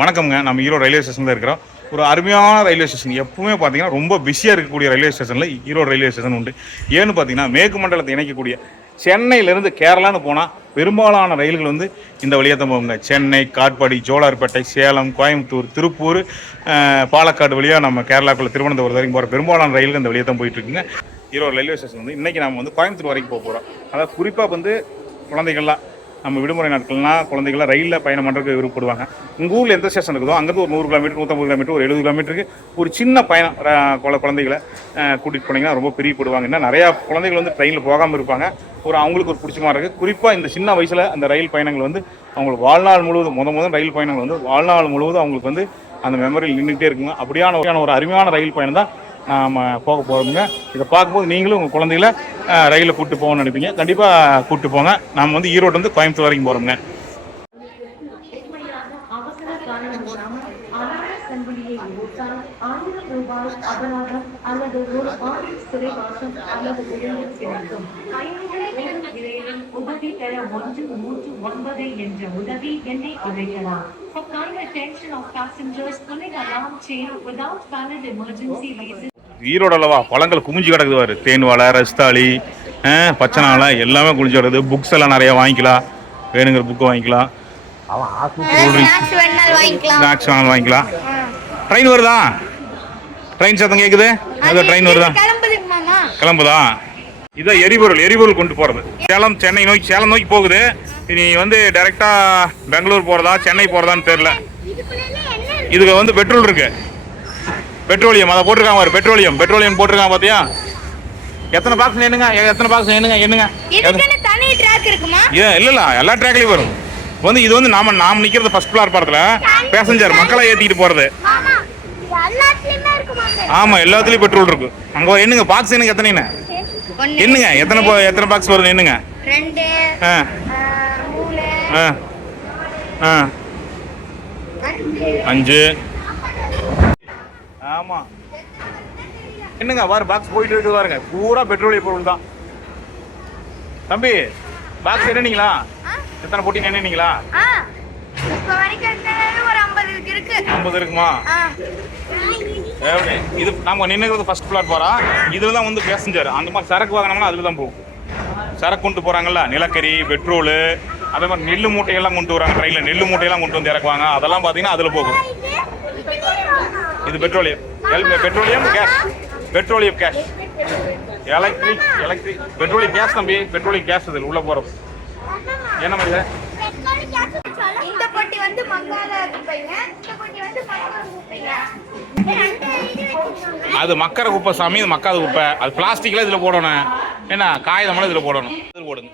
வணக்கம்ங்க. நம்ம ஈரோடு ரயில்வே ஸ்டேஷனில் இருக்கிறோம். ஒரு அருமையான ரயில்வே ஸ்டேஷன். எப்பவுமே பார்த்தீங்கன்னா ரொம்ப பிஸியாக இருக்கக்கூடிய ரயில்வே ஸ்டேஷனில் ஈரோடு ரயில்வே ஸ்டேஷன் உண்டு. ஏன்னு பார்த்தீங்கன்னா மேற்கு மண்டலத்தை இணைக்கக்கூடிய சென்னையிலேருந்து கேரளான்னு போனால் பெரும்பாலான ரயில்கள் வந்து இந்த வழியாக தான் போகுங்க. சென்னை, காட்பாடி, ஜோலார்பேட்டை, சேலம், கோயம்புத்தூர், திருப்பூர், பாலக்காடு வழியாக நம்ம கேரளாக்குள்ள திருவனந்தபுரம் வரைக்கும் போகிற பெரும்பாலான ரயில்கள் இந்த வழியாக தான் போயிட்டுருக்குங்க. ஈரோடு ரயில்வே ஸ்டேஷன் வந்து இன்றைக்கி நம்ம வந்து கோயம்புத்தூர் வரைக்கும் போக போகிறோம். அதாவது குறிப்பாக வந்து குழந்தைகள்லாம் நம்ம விடுமுறை நாட்கள்லாம் குழந்தைகள்லாம் ரயிலில் பயணம் பண்ணுறதுக்கு விருப்பப்படுவாங்க. உங்கள் ஊரில் எந்த ஸ்டேஷன் இருக்குதோ அங்கேருந்து ஒரு 100 கிலோமீட்டர், 150 கிலோமீட்டர், ஒரு 70 கிலோமீட்டருக்கு ஒரு சின்ன பயணம் குழந்தைகளை கூட்டிகிட்டு போனீங்கன்னா ரொம்ப பிரியப்படுவாங்க. இன்னும் நிறையா குழந்தைகள் வந்து ட்ரெயினில் போகாமல் இருப்பாங்க. அவங்களுக்கு ஒரு பிடிச்ச மாதிரி இருக்குது. குறிப்பாக இந்த சின்ன வயசில் அந்த ரயில் பயணங்கள் வந்து அவங்களுக்கு வாழ்நாள் முழுவதும் முதல் ரயில் பயணங்கள் வந்து வாழ்நாள் முழுவதும் அவங்களுக்கு வந்து அந்த மெமரியில் நின்றுகிட்டே இருக்குங்க. அப்படியான ஒரு அருமையான ரயில் பயணம் தான் நாம் போக போகிறோமுங்க. இதை பார்க்கும்போது நீங்களும் உங்கள் குழந்தைகளை ரயிலில் கூப்பிட்டு போகணும்னு நினைப்பீங்க. கண்டிப்பாக கூப்பிட்டு போங்க. நம்ம வந்து ஈரோடு வந்து கோயம்புத்தூர் வரைக்கும் போகிறோமுங்க. ஈரோடு அல்லவா பழங்கள் குமிஞ்சு கிடக்குது. தேன் வாழை, ரஸ்தாளி, பச்சை நாளை எல்லாமே குளிச்சு கிடக்குது. புக்ஸ் எல்லாம் நிறையா வாங்கிக்கலாம். வேணுங்கிற புக்கு வாங்கிக்கலாம். ஸ்நாக்ஸ் வாங்கிக்கலாம். ட்ரெயின் வருதா? ட்ரெயின் சத்தம் கேட்குது. ஏதோ ட்ரெயின் வருதா? கிளம்புதா? இதான் எரிபொருள் கொண்டு போகிறது. சென்னை நோக்கி சேலம் நோக்கி போகுது. நீ வந்து டைரெக்டாக பெங்களூர் போகிறதா சென்னை போகிறதான்னு தெரியல. இதுக்கு வந்து பெட்ரோல் இருக்கு, பெட்ரோலியம் அதை போட்டிருக்காங்க. ஒரு பெட்ரோலியம் போட்டிருக்காங்க. பார்த்தியா? எத்தனை பாக்ஸ் என்னங்க? இல்ல எல்லா ட்ராக்லயும் வரும். வந்து இது வந்து நாம நிக்கிறது ஃபர்ஸ்ட் பிளாட்பாரத்துல பேசஞ்சர் மக்களை ஏத்திட்டு போறது. ஆமா, எல்லாத்துலயும் பெட்ரோல் இருக்கு. அங்க என்னங்க பாக்ஸ் என்னங்க? என்னங்க எத்தனை பாக்ஸ் வருது? என்னங்க 5. ஆமா, என்னங்க பாக்ஸ் போயிட்டு இருக்கு பாருங்க. பூரா பெட்ரோலிய பொருள் தான். தம்பி, பாக்ஸ் என்னீங்களா? எத்தனை போட்டி என்னீங்களா? 50 இருக்குமா? இது நம்ம நின்னுக்கிறது ஃபர்ஸ்ட் பிளாட்பாரம். இதுல தான் வந்து பேசஞ்சர். அந்த மாதிரி சரக்கு வாங்கினோம்னா அதுல தான் போகும். சரக்கு கொண்டு போறாங்கல்ல, நிலக்கரி, பெட்ரோலு, அதே மாதிரி நெல்லு மூட்டையெல்லாம் கொண்டு வராங்க. ட்ரெயின்ல நெல்லு மூட்டையெல்லாம் கொண்டு வந்து இறக்குவாங்க. அதெல்லாம் பாத்தீங்கன்னா அதுல போகும். இது petroleum cash, electric petroleum gas. தம்பி, பெட்ரோலியம் கேஸ் இதில் உள்ள போறது. என்ன மாதிரி இந்த பொட்டி வந்து மக்காத குப்பைங்க, இந்த பொட்டி வந்து மக்காத குப்பைங்க. அது மக்கற குப்பை சாமி, இது மக்காத குப்பை. அது பிளாஸ்டிக்ல இதுல போடணும். என்ன காகிதமெல்லாம் இதுல போடணும். இது போடுங்க.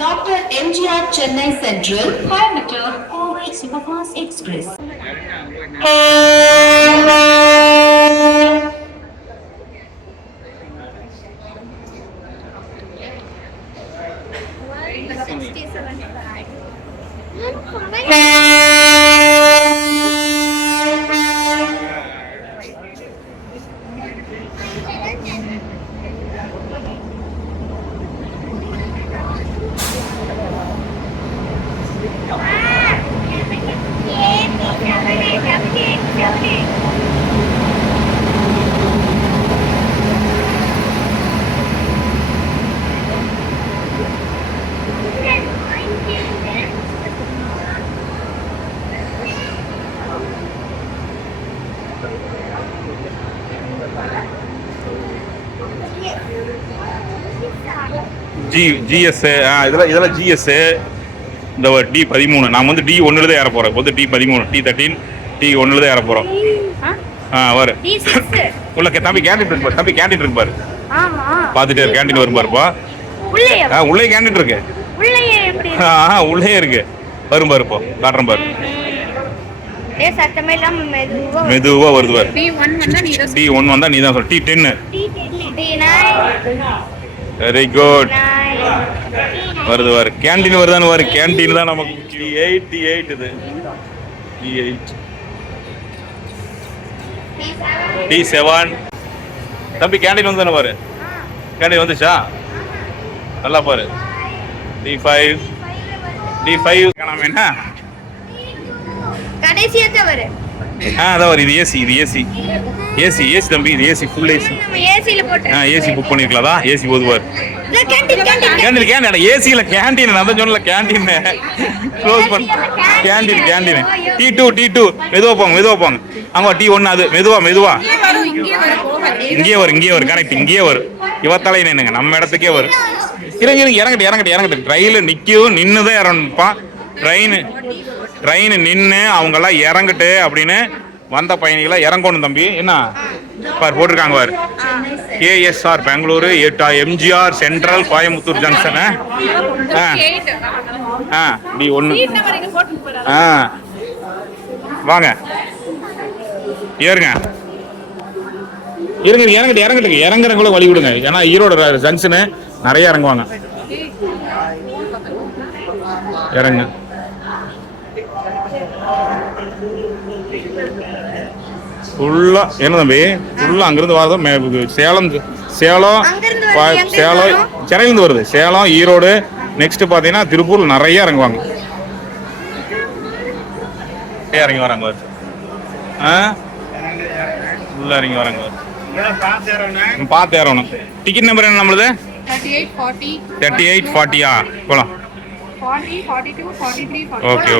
Doctor MGR Chennai central, Coimbatore Kovai superfast express. GS இதெல்லாம் ஜிஎஸ். இந்த D13 நாம் வந்து D1 தான் ஏற போகிறோம். இப்போ வந்து D13, T13, T1 தான் ஏற போகிறோம். வரு உள்ள தம்பி கேண்டீன் இருக்கு. தம்பி கேண்டீன் இருக்கு பாரு. பார்த்துட்டே இருக்கு. கேண்டீன் வரும் பாருப்பா. உள்ளே கேண்டீன் இருக்கு. உள்ளே இருக்கு. வரும் பாருப்போ. காட்டுறேன் பாரு. மெதுவா வருது பாரு. D1 வந்தா நீ தான் சொல். T10. Very good. வருது பாரு. கேண்டீன் வருதான்னு பாரு. கேண்டீன் தான் நமக்கு. D8 இது D8 D7. தம்பி கேண்டீன் வந்து தானே பாரு. கேண்டீன் வந்துச்சா? நல்லா பாரு. D5 D5 காணாம என்ன? கடைசியா தவறு. அதான் வரும். இது ஏசி, இது ஏசி, ஏசி, ஏசி தம்பி, இது ஏசி, ஃபுல் ஏசி. நம்ம ஏசில போட்டோம். ஏசி புக் பண்ணிருக்கலாம்டா. ஏசி போதுவார். இந்த கேண்டீன் கேண்டீன் ஏசியில் கேண்டீன் நான் தான் சொன்னல கேண்டீன் க்ளோஸ் பண்ண கேண்டீன் T2 மெதுவா போங்க ஆமா T1 அது மெதுவா இங்கேயே வரும் கரெக்ட் இங்கேயே வரும் இவத்தாலே நின்னுங்க நம்ம இடத்துக்கே வரும் இறங்கட்டு ட்ரெயினில் நின்று தான் இறங்கணும்ப்பா ட்ரெயின் நின்று அவங்கெல்லாம் இறங்கட்டு அப்படின்னு வந்த பயணிகளை இறங்கணும் தம்பி என்ன பார் போட்டிருக்காங்க பாரு KSR Bengaluru MGR central Coimbatore junction D1 வாங்க ஏறுங்க இறங்குறவங்களும் வழி விடுங்க ஏன்னா ஈரோடு ஜங்ஷனு நிறைய இறங்குவாங்க இறங்க ஃபுல்லா என்ன தம்பி ஃபுல்லா அங்கிருந்து வரது சேலம் சென்னையிலேருந்து வருது சேலம் ஈரோடு நெக்ஸ்ட் பார்த்தீங்கன்னா திருப்பூர் நிறைய இறங்குவாங்க இறங்கி வராங்க ஃபுல்லாக இறங்கி வராங்க பார்த்து ஏறணும் டிக்கெட் நம்பர் என்ன நம்மளுது 3840 போகலாம் ஓகே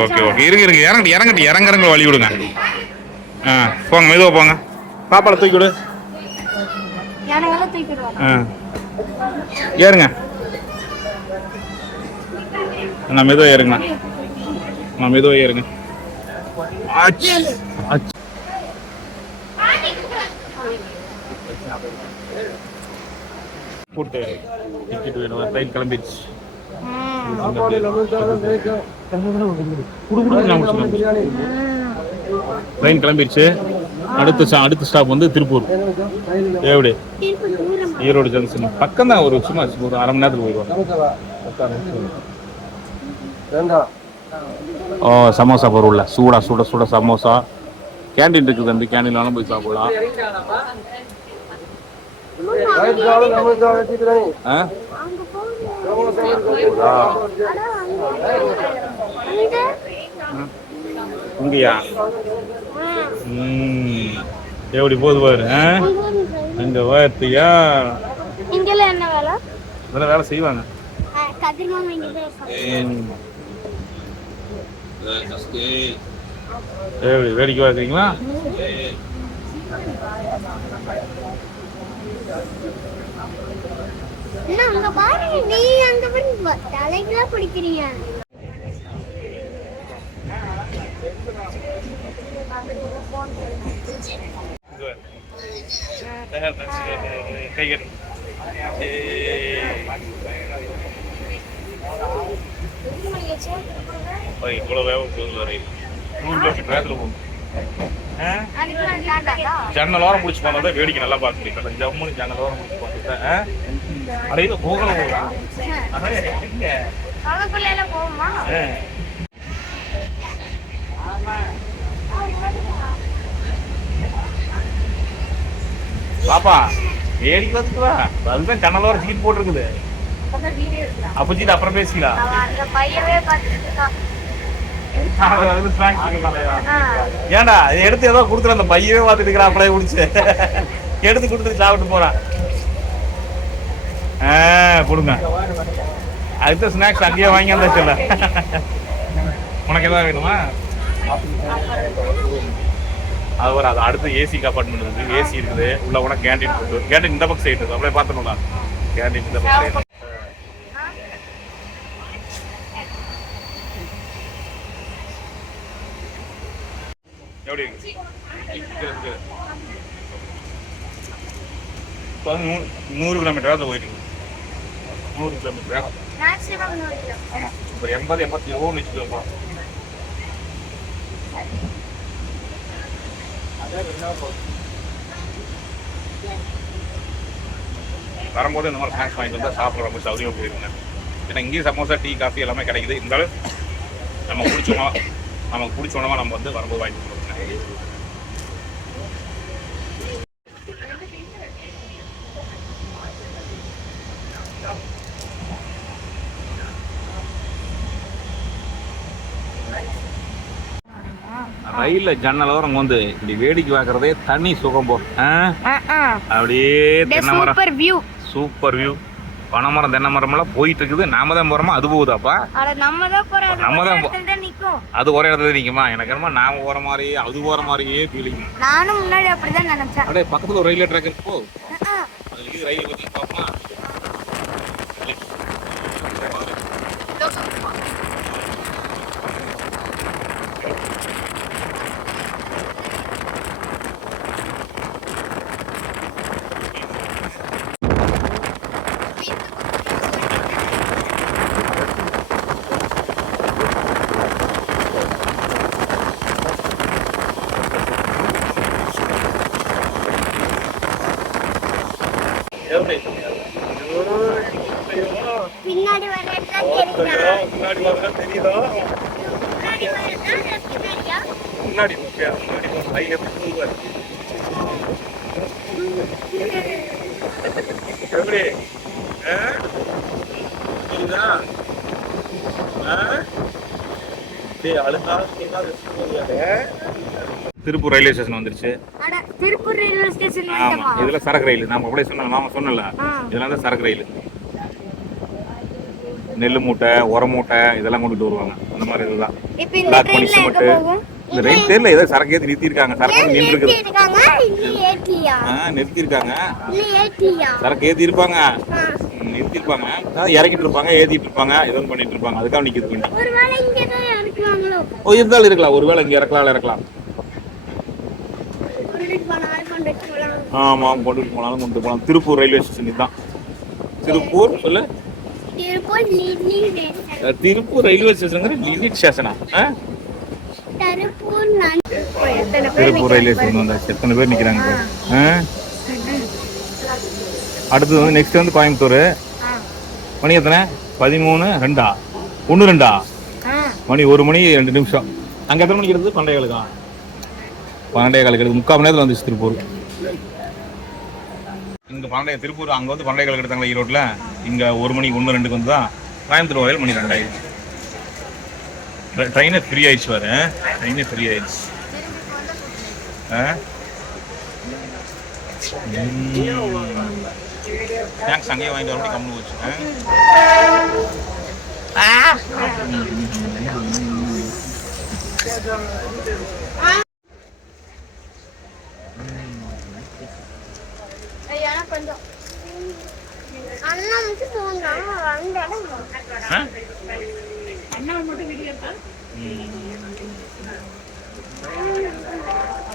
இறங்குறவங்க வழி விடுங்க போங்க மெதுவாக போங்க பாப்பாவை தூக்கி விடு ஏறுங்க நான் மெதுவாக ஏறுங்க போட்டு டிக்கெட் வேணும் ட்ரெயின் கிளம்பிடுச்சு ட்ரெயின் கிளம்பிடுச்சு அடுத்த ஸ்டாப் வந்து திருப்பூர் எப்படி ஈரோடு ஜங்ஷன் பக்கம் தான் ஒரு சும்மா ஒரு அரை மணி நேரத்துக்கு போயிடுவாங்க சமோசா பொருள் சுட சமோசா கேண்டீன் இருக்குது தம்பி கேண்டீன்லாம் போய் சாப்பிடலாம் இங்கயா எப்படி போது பாரு அங்க வார்த்தையா இங்கெல்லாம் என்ன வேலை இதெல்லாம் வேலை செய்வாங்க எப்படி வேடிக்கை பார்க்குறீங்களா நீ அங்க தலைகளா பிடிக்கிறீங்க ஜன்னலோரம் முடிச்சு போனதை வேடிக்கை நல்லா பார்க்க முடியும் ஜம்முன்னு ஜன்னலோரம் முடிச்சு போனத அடையில போகலாம் பாப்பா வேடிக்கை பார்த்துக்குவா அதுதான் ஜன்னலோரம் சீட் போட்டிருக்குது அப்ப சீட் அப்புறம் பேசிக்கலாம் ஏன்டா எடுத்து ஏதோ கொடுத்துரு அந்த பையவே பார்த்துட்டு இருக்கிறான் அப்படியே முடிச்சு எடுத்து கொடுத்துட்டு சாப்பிட்டு போறான் கொடுங்க அதுக்கு ஸ்நாக்ஸ் அங்கேயே வாங்கி வந்தா சொல்ல உனக்கு எதாவது வேணுமா அது ஒரு அது அடுத்து ஏசி அப்பார்ட்மெண்ட் இருக்குது ஏசி இருக்குது உள்ள கூட கேண்டீன் இருக்குது கேண்டீன் இந்த பக்கம் சைடு இருக்குது அப்படியே பார்த்துணும்ல கேண்டீன் இந்த பக்கம் சைடு எப்படி இருக்கு 100 கிலோமீட்டர் அதில் போயிட்டு 100 கிலோமீட்டர் ஆமாம் ஒரு 80-87 வச்சுக்கோப்பா வரும்போது இந்த மாதிரி ஸ்நாக்ஸ் வாங்கிட்டு வந்தால் சாப்பிட ரொம்ப சௌகரியமாக போயிருங்க ஏன்னா இங்கேயும் சமோசா டீ காஃபி எல்லாமே கிடைக்குது இருந்தாலும் நமக்கு பிடிச்சோன்னா நம்ம வந்து வரும்போது வாங்கிட்டு போகிறோம் ரயில்ல ஜன்னலோரம் வந்து இப்படி வேடிக்கை பார்க்கறதே தனி சுகம் போ. அப்படியே தென்னை மரம், சூப்பர் வியூ. Super view. பனைமரம் தென்னை மரம் எல்லாம் போயிட்டு இருக்குது. நாம தான் போறோமா அது போகுதாப்பா? நம்ம தான் போறோம். நம்ம தான் நிக்கும். அது ஒரே இடத்துல நிக்குமா? எனக்கு என்னமோ நாம போற மாதிரியே அது போற மாதிரியே ஃபீலிங். நானும் முன்னாடி அப்படிதான் நினைச்சேன். அப்படியே பக்கத்துல ஒரு ரயில்வே ட்ராக் இருக்கு. அதுல ரயில் பத்தி பாப்போமா? பின்னாடி வரதா முன்னாடி வரதா தெரியுதா? முன்னாடி எப்படி திருப்பூர் ரயில்வே ஸ்டேஷன் வந்துருச்சு. Tiruppur railway station. ஆமா, இதெல்லாம் சரக்கு ரயில். நாம அப்படியே சொன்னோம், நாம சொன்னல, இதெல்லாம் தான் சரக்கு ரயில். நெல் மூட்டை, உர மூட்டை இதெல்லாம் கொண்டுட்டு வருவாங்க. அந்த மாதிரி இதுதான். பிளாக் பண்ணி சிமெண்ட். இந்த ரயில் தேர்ல ஏதோ சரக்கு ஏற்றி நிறுத்திருக்காங்க. சரக்கு நின்று இருக்குது. நிறுத்தி இருக்காங்க. சரக்கு ஏற்றி இருப்பாங்க, நிறுத்திருப்பாங்க, இறக்கிட்டு இருப்பாங்க, ஏத்திட்டு இருப்பாங்க, ஏதோ பண்ணிட்டு இருப்பாங்க. அதுக்காக நிக்குது. ஓ, இருந்தாலும் இருக்கலாம். ஒருவேளை இங்க இறக்கலாம். ஆமா, கொண்டுட்டு போனாலும். திருப்பூர் ரயில்வே ஸ்டேஷன் இதுதான். திருப்பூர் சொல்லு. திருப்பூர் ரயில்வே ஸ்டேஷன் லிமிட் ஸ்டேஷனா? திருப்பூர் ரயில்வே ஸ்டேஷன் வந்தாச்சு. எத்தனை பேர் நிக்கிறாங்க. அடுத்தது வந்து நெக்ஸ்ட் வந்து கோயம்புத்தூர். மணி எத்தனை? 13:02. 1:02 மணி. 1 மணி 2 நிமிஷம். அங்க எத்தனை மணிக்கு இருக்குது? 12:15. 12:15 முக்கால் மணி நேரத்தில் வந்துச்சு திருப்பூர். இங்க 12 திருப்பூர், அங்க வந்து 12:15 எடுத்தாங்களா ஈரோட்ல. இங்க 1 மணி 1:02 வந்து தான் கோயம்புத்தூர் வரையில் மணி 2 ஆயிடுச்சு. ட்ரெயினே ஃப்ரீ ஆயிடுச்சு. பாரு, ட்ரெயினே ஃப்ரீ ஆயிடுச்சு. தேங்க்ஸ். அங்கேயே வாங்கிட்டு வர கம்மி போச்சு.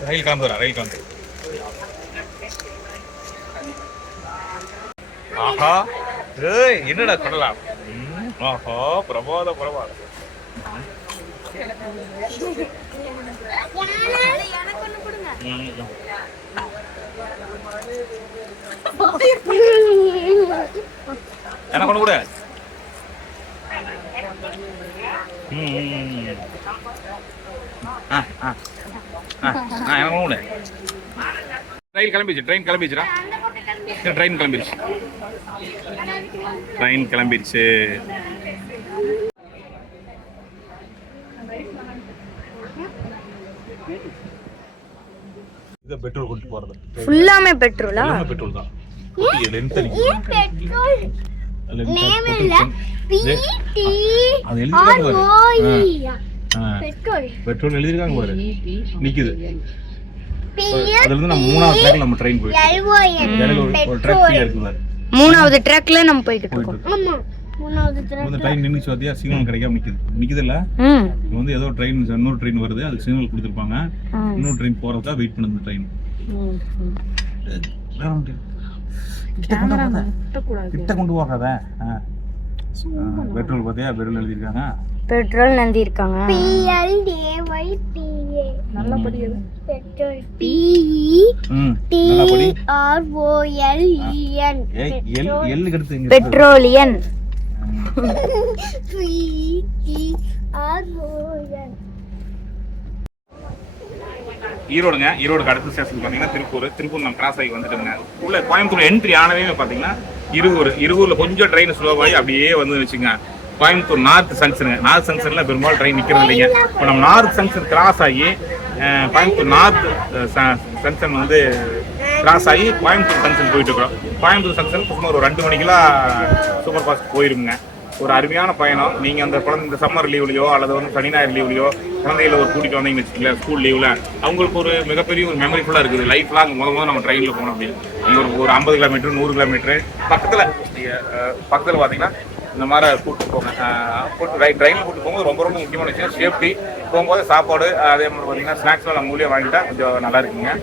ரயில் கிளம்புறா, ரயில் கிளம்பு. ஆஹா, ஏய் என்னடா கடலாம். ஆஹா, பிரபாதம். எனக்கு ஒண்ணு கூட. எனக்கு ஒண்ணு கூட. ரயில் கிளம்பிடுச்சு. ட்ரெயின் கிளம்பிடுச்சுடா. ட்ரெயின் கிளம்பிடுச்சு. இது பெட்ரோல் கொண்டு போறது. ஃபுல்லாமே பெட்ரோலா? எல்லாமே பெட்ரோல் தான். லென்த் பெட்ரோல் நேம் இல்ல பிடி அது எழுதிருக்காங்க பாரு. பெட்ரோல் எழுதிருக்காங்க பாரு. நிக்குது. அதுல இருந்து நம்ம மூணாவது ட்ராக்ல நம்ம ட்ரெயின் போயிட்டு ஒரு ட்ராக் ஃப்ரீயா இருக்கு பாரு. மூணாவது ட்ராக்ல நம்ம போயிட்டு இருக்கோம். ஆமா, மூணாவது ட்ராக். இந்த ட்ரெயின் நின்னுச்சு பாத்தியா? சிக்னல் கிடைக்காம நிக்குது இல்ல? இது வந்து ஏதோ ட்ரெயின், இன்னொரு ட்ரெயின் வருது, அதுக்கு சிக்னல் கொடுத்திருப்பாங்க. இன்னொரு ட்ரெயின் போறதுக்கு வெயிட் பண்ணுது ட்ரெயின். கிட்ட கொண்டு போகாத. பெட்ரோல் பாத்தியா? பெட்ரோல் எழுதிருக்காங்க. பெட்ரோல் நந்தி இருக்காங்க. PLDYTA நல்ல படி எது? பெட்ரோல் PETROLEN எல் எடுத்து பெட்ரோலியன். ஈரோடுங்க. ஈரோடுக்கு அடுத்த ஸ்டேஷன் பார்த்தீங்கன்னா திருப்பூர் நம்ம கிராஸ் ஆகி வந்துட்டுங்க. உள்ள கோயம்புத்தூர் என்ட்ரி ஆனவே பார்த்தீங்கன்னா இருகூர்ல கொஞ்சம் ட்ரெயின் ஸ்லோவாகி அப்படியே வந்து வச்சுங்க. கோயம்புத்தூர் நார்த் ஜங்ஷனுங்க. நார்த் ஜங்ஷனில் பெரும்பாலும் ட்ரெயின் நிற்கிறது இல்லைங்க. இப்போ நம்ம நார்த் ஜங்ஷன் கிராஸ் ஆகி கோயம்புத்தூர் நார்த் ஜங்ஷன் வந்து கிராஸ் ஆகி கோயம்புத்தூர் ஜங்ஷன் போயிட்டு இருக்கிறோம். கோயம்புத்தூர் ஜங்ஷன் சும்மா ஒரு 2 மணிக்கெல்லாம் சூப்பர் ஃபாஸ்ட் போயிருங்க. ஒரு அருமையான பயணம். நீங்கள் அந்த குழந்தை இந்த சம்மர் லீவ்லையோ அல்லது வந்து சனி ஞாயிறு லீவ்லையோ குழந்தைகளை ஒரு கூட்டிகிட்டு வந்தீங்கன்னு வச்சுக்கோங்களேன், ஸ்கூல் லீவில் அவங்களுக்கு ஒரு மிகப்பெரிய ஒரு மெமரிஃபுல்லாக இருக்குது. லைஃப் லாங் முதல் நம்ம ட்ரெயினில் போனோம் அப்படின்னு ஒரு 50 கிலோமீட்டர் 100 கிலோமீட்டர் பக்கத்தில் பார்த்தீங்கன்னா இந்த மாதிரி கூப்பிட்டு போங்க. ட்ரெயினில் கூப்பிட்டு போகும்போது ரொம்ப ரொம்ப முக்கியமான விஷயம் சேஃப்டி. போகும்போது சாப்பாடு அதே மாதிரி பார்த்தீங்கன்னா ஸ்நாக்ஸ்லாம் நம்ம ஊழியே வாங்கிட்டா கொஞ்சம் நல்லா இருக்குங்க.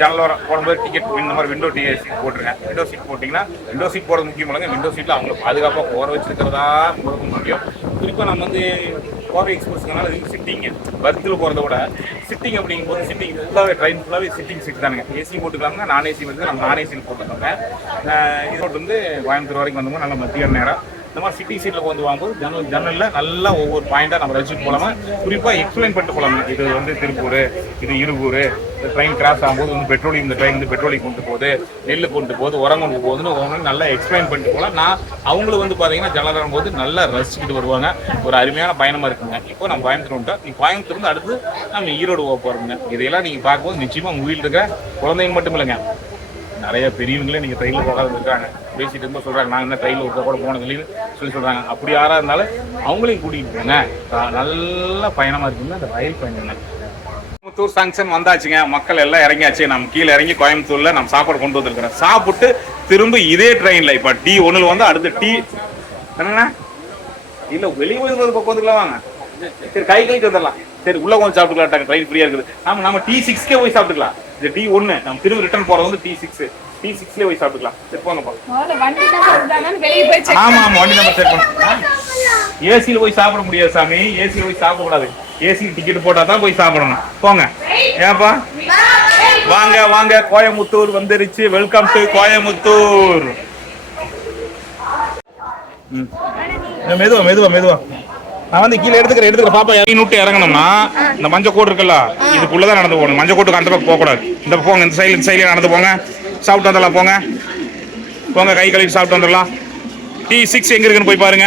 ஜன்னல் போடும்போது டிக்கெட் இந்த மாதிரி விண்டோ சீட் போட்டுருங்க. விண்டோ சீட் போட்டிங்கன்னா விண்டோ சீட் போடுறது முக்கியம் இல்லைங்க. விண்டோ சீட்டில் அவங்களை பாதுகாப்பாக போகிற வச்சுருக்கிறதா ரொம்ப முக்கியம். குறிப்பாக நம்ம வந்து கோவை எக்ஸ்பிரஸ்னால சிட்டிங்க பர்த்தில் போகிறத விட சிட்டிங் அப்படிங்கும்போது சிட்டிங் ஃபுல்லாகவே ட்ரெயின் ஃபுல்லாகவே சிட்டிங் சீட் தானுங்க. ஏசி போட்டுக்கலாம்னா நான் ஏசி வந்து நம்ம நான் ஏசியில் போட்டுருக்கோங்க. இதோட வந்து கோயம்புத்தூர் வரைக்கும் வந்தோம்னா நல்ல மத்தியான நேரம் இந்த மாதிரி சிட்டி சீட்டில் வந்து வாங்கும்போது ஜன்னலில் நல்லா ஒவ்வொரு பாயிண்டாக நம்ம ரசிச்சுட்டு போகலாமா. குறிப்பாக எக்ஸ்பிளைன் பண்ணிட்டு போகலாமா. இது வந்து திருப்பூர், இது இருகூர், இந்த ட்ரெயின் கிராஸ் ஆகும்போது வந்து பெட்ரோலியம், இந்த ட்ரெயின் வந்து பெட்ரோலியம் கொண்டு போகுது, நெல் கொண்டு போகுது, உரம் கொண்டு போகுதுன்னு ஒவ்வொன்று நல்லா எக்ஸ்பிளைன் பண்ணிட்டு போகலாம். நான் அவங்களுக்கு வந்து பார்த்தீங்கன்னா ஜன்னல் போது நல்லா ரசிச்சுக்கிட்டு வருவாங்க. ஒரு அருமையான பயணமாக இருக்குங்க. இப்போ நம்ம கோயம்புத்தூர் வந்துட்டோம். நீ கோயம்புத்தூர் அடுத்து நம்ம ஈரோடு போக போகிறோங்க. இதையெல்லாம் நீங்கள் பார்க்கும்போது நிச்சயமாக உங்கள் வீட்டில் இருக்கிற குழந்தைங்க மட்டும் இல்லைங்க, நிறைய பெரியவங்களே நீங்கள் ட்ரெயினில் போகாத இருக்காங்க. பேசிட்டு இருந்தால் சொல்கிறாங்க நாங்கள் என்ன ட்ரெயினில் ஒரு கூட போனது இல்லைன்னு சொல்லி சொல்கிறாங்க. அப்படி யாராக இருந்தாலும் அவங்களையும் கூட்டிகிட்டு போங்க. நல்ல பயணமாக இருக்குங்க அந்த ரயில் பயணங்க. கோயம்புத்தூர் ஜங்ஷன் வந்தாச்சுங்க. மக்கள் எல்லாம் இறங்கியாச்சு. நம்ம கீழே இறங்கி கோயம்புத்தூரில் நம்ம சாப்பாடு கொண்டு வந்துருக்கிறோம். சாப்பிட்டு திரும்ப இதே ட்ரெயினில் இப்போ T1 வந்து அடுத்து என்னண்ணா இல்லை வெளியே போய் பக்கம் வந்துக்கலாம் வாங்க. சரி கைக்கு வந்துடலாம். சரி உள்ள கொஞ்சம் சாப்பிட்டுக்கலாம். ட்ரெயின் ஃப்ரீயாக இருக்குது. நம்ம T6 போய் சாப்பிட்டுக்கலாம். இந்த T1 நம்ம திரும்ப ரிட்டர்ன் போகிறது வந்து T6 போய் சாப்பிட்டுக்கலாம். சரி போங்கப்பா. ஆமா ஆமா வண்டி நம்பர் செட் பண்ணலாம். ஏசியில் போய் சாப்பிட முடியாது சாமி. ஏசியில் போய் சாப்பிடக்கூடாது. ஏசி டிக்கெட் போட்டா தான் போய் சாப்பிடணும். போங்க. ஏப்பா வாங்க வாங்க கோயம்புத்தூர் வந்துருச்சு. Welcome to Coimbatore. மெதுவா மெதுவா மெதுவா. நான் வந்து கீழே எடுத்துக்கிற பாப்பா இறங்கி இறங்கணும்னா இந்த மஞ்சள் கோடு இருக்குல்ல இதுக்குள்ளதான் நடந்து போகணும். மஞ்சள் கோட்டுக்கு அந்த பக்கம் போகக்கூடாது. இந்த போங்க இந்த சைட்ல நடந்து போங்க. சாப்பிட்டு வந்துடலாம். போங்க போங்க கை கழுவி சாப்பிட்டு வந்துடலாம். T6 எங்க இருக்குன்னு போய் பாருங்க.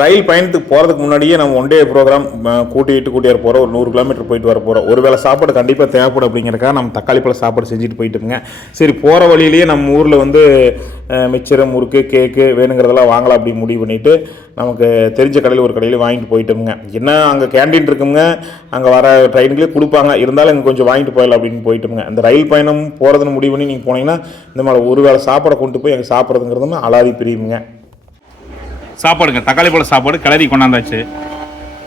ரயில் பயணத்துக்கு போகிறதுக்கு முன்னாடியே நம்ம ஒன் டே ப்ரோக்ராம் கூட்டியார் போகிறோம். ஒரு 100 கிலோமீட்டர் போயிட்டு வர போகிறோம். ஒரு வேளை சாப்பாடு கண்டிப்பாக தேவைப்படும் அப்படிங்கிறக்காக நம்ம தக்காளி பழ சாப்பாடு செஞ்சுட்டு போயிட்டோமுங்க. சரி போகிற வழியிலேயே நம்ம ஊரில் வந்து மிச்சர், முறுக்கு, கேக்கு வேணுங்கிறதெல்லாம் வாங்கலாம் அப்படின்னு முடிவு பண்ணிவிட்டு நமக்கு தெரிஞ்ச கடையில் ஒரு கடையில் வாங்கிட்டு போயிட்டோமுங்க. என்ன அங்கே கேண்டீன் இருக்குங்க, அங்கே வர ட்ரெயினுக்குள்ளே கொடுப்பாங்க. இருந்தாலும் இங்கே கொஞ்சம் வாங்கிட்டு போயிடலாம் அப்படின்னு போயிட்டோமுங்க. அந்த ரயில் பயணம் போகிறதுன்னு முடிவு பண்ணி நீங்கள் போனீங்கன்னா இந்த மாதிரி ஒரு வேளை சாப்பாடை கொண்டு போய் அங்கே சாப்பிட்றதுங்கிறதுமே அலாதி பிரியுங்க. சாப்பாடுங்க தக்காளி பழ சாப்பாடு கிளறி கொண்டாந்தாச்சு.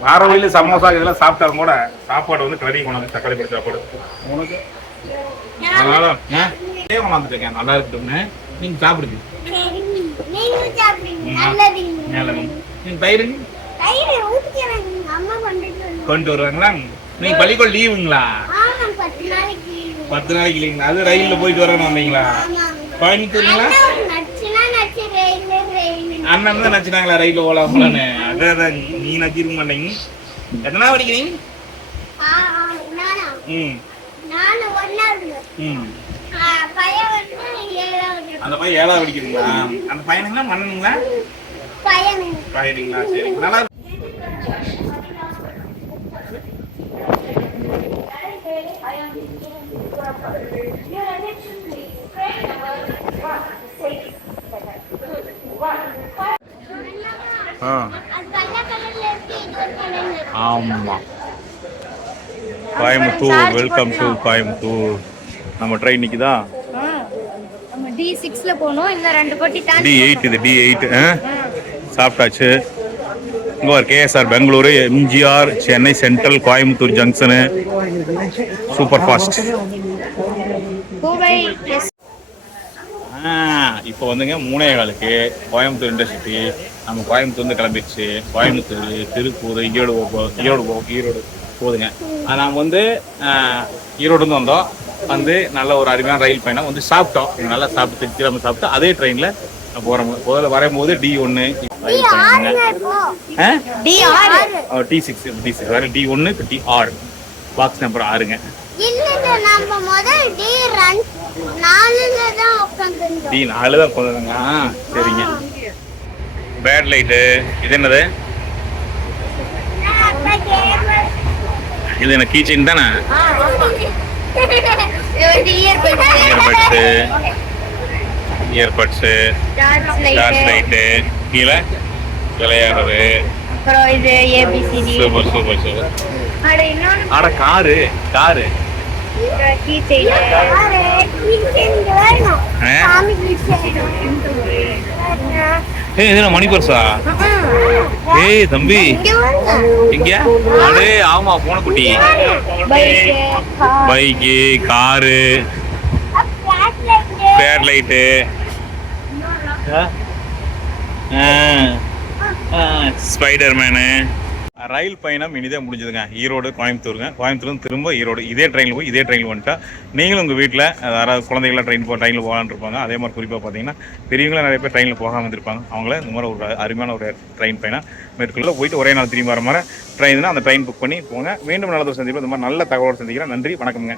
வார வழியில் சமோசா இதெல்லாம் சாப்பிட்டாலும் கூட சாப்பாடு வந்து கிளறி கொண்டாந்து தக்காளி பழ சாப்பாடு உனக்கு அதனால கொண்டாந்துட்டு இருக்கேன். நல்லா இருக்குன்னு நீங்க சாப்பிடுங்க. நீங்க தயிர் கொண்டு வருவாங்களா? நீங்க பள்ளிக்கூட லீவுங்களா? 10 நாளைக்கு இல்லைங்களா? அது ரயில்ல போயிட்டு வரணும் வந்தீங்களா? கோயம்புத்தூருங்களா? அண்ணன் தான் நச்சுனாங்களா ரயில்ல போலாம்லான்னு? அதான் நீ நச்சிருக்க மாட்டீங்க. எத்தனா படிக்கிறீங்க? அந்த பையன் 7ஆவது படிக்கிறீங்களா? அந்த பையனுங்களா மண்ணுங்களா? பையனுங்களா? சரி நல்லா ஆமா. Coimbatore welcome to Coimbatore. நம்ம ட்ரெயின் நிக்குதா? D6ல போணும். இந்த 2 பொட்டி D8 இது D8 சாப்பிட்டாச்சு. இங்க ஒரு KSR Bengaluru, MGR Chennai central, Coimbatore junction super fast. இப்போ வந்துங்க 3:15 கோயம்புத்தூர் இன்டர்சிட்டி நம்ம கோயம்புத்தூர்ந்து கிளம்பிடுச்சு. கோயம்புத்தூர், திருப்பூர், ஈரோடு போகுதுங்க. நாம் வந்து ஈரோடு வந்தோம். வந்து நல்ல ஒரு அருமையான ரயில் பயணம் வந்து சாப்பிட்டோம். நல்லா சாப்பிட்டு திருச்சி நம்ம சாப்பிட்டு அதே ட்ரெயினில் போகிறோம். வரும்போது D1 ரயில் பயணங்க. T6 வேறு D1 இப்போ TR பாக்ஸ் நம்பர் 6ங்க. D4 தான் உட்காந்துங்க. சரிங்க. Bad light. இது என்னது? இது என்ன கீச்சைன் தானே? இயர்பட்ஸு, டார்ச் லைட்டு, கீழே விளையாடுறது. அப்புறம் இது ஏபிசிடி. Super super super. அட இன்னொன்னு ஆட காரு காரு. Key chain. ஏய் இது மணி பர்ஸா? ஏய் தம்பி எங்க? அடே ஆமா பூனைக்குட்டி. Bike, car, bat light, Spiderman. ரயில் பயணம் இனிதே முடிஞ்சதுங்க. ஈரோடு கோயம்புத்தூருங்க. கோயம்புத்தூர்லேருந்து திரும்ப ஈரோடு. இதே ட்ரெயினில் போய் இதே ட்ரெயினில் வந்துட்டா நீங்களும் உங்கள் வீட்டில் யாராவது குழந்தைகளாம் ட்ரெயினில் போகலான்னு இருப்பாங்க. அதே மாதிரி குறிப்பாக பார்த்தீங்கன்னா பெரியவங்களும் நிறைய பேர் ட்ரெயினில் போகாமல் இருப்பாங்க. அவங்கள இந்த மாதிரி ஒரு அருமையான ஒரு ட்ரெயின் பயணம் மேற்கொள்ள போயிட்டு ஒரே நாள் திரும்பி வர மாதிரி ட்ரெயின்னா அந்த ட்ரெயின் புக் பண்ணி போங்க. மீண்டும் நல்லதொரு சந்திப்பு இந்த மாதிரி நல்ல தகவலோடு சந்திக்கிறேன். நன்றி, வணக்கம்ங்க.